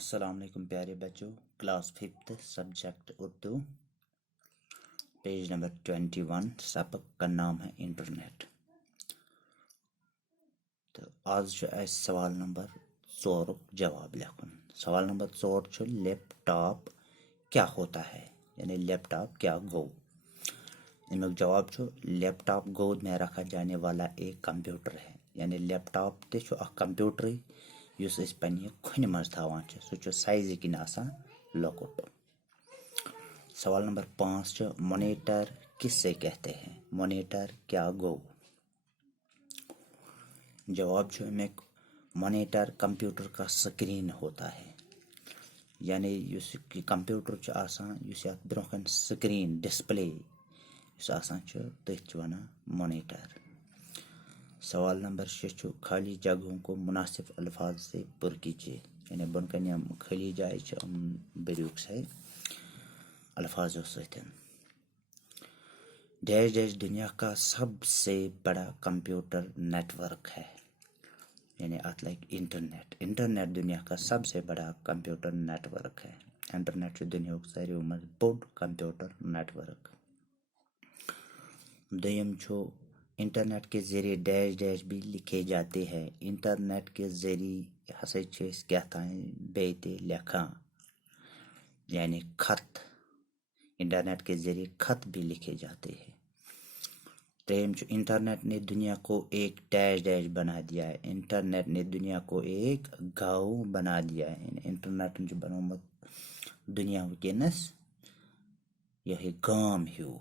अस्सलाम वालेकुम प्यारे बच्चों। Class 5th subject Urdu, page number 21। सबक का नाम है इंटरनेट। तो आज सवाल नंबर 4 जवाब लिखुन। सवाल नंबर 4 लैपटॉप क्या होता है, यानी लैपटॉप क्या गो। इनमें जवाब लैपटॉप गोद में रखा जाने वाला एक कंप्यूटर है, यानी लैपटॉप ते कंप्यूटर युस पन्ने खुन मज थावान सह साइज किन आसान लॉकुट। सवाल नंबर 5 मॉनिटर किससे कहते हैं, मॉनिटर क्या गो। जवाब में मॉनिटर कंप्यूटर का स्क्रीन होता है, यानी युस कंप्यूटर आसान युस यात ब्रोखन स्क्रीन डिस्प्ले युस आसान तथ वनान मॉनिटर। सवाल नंबर 6 खाली जगहों को मुनासिब अल्फाज से पुर कीजिए, यानी बनकन यम खाली जाए बरूक से अल्फाजों सतन। डैश डैश दुनिया का सबसे बड़ा कंप्यूटर नेटवर्क है, यानी अत लाइक इंटरनेट। इंटरनेट दुनिया का सबसे बड़ा कंप्यूटर नेटवर्क है। इंटरनेट दुनिया का सारे मज बोड़ कंप्यूटर नेटवर्क। दयम इंटरनेट के जरिए डैश डैश भी लिखे जाते हैं। इंटरनेट के जरिए हसे क्या बेते लिखा, यानी खत। इंटरनेट के जरिए खत भी लिखे जाते हैं। प्रेम इंटरनेट ने दुनिया को एक डैश डैश बना दिया है। इंटरनेट ने दुनिया को एक गाँव बना दिया है। इंटरनेट बनोमत दुनिया वनस यह गाम हिू।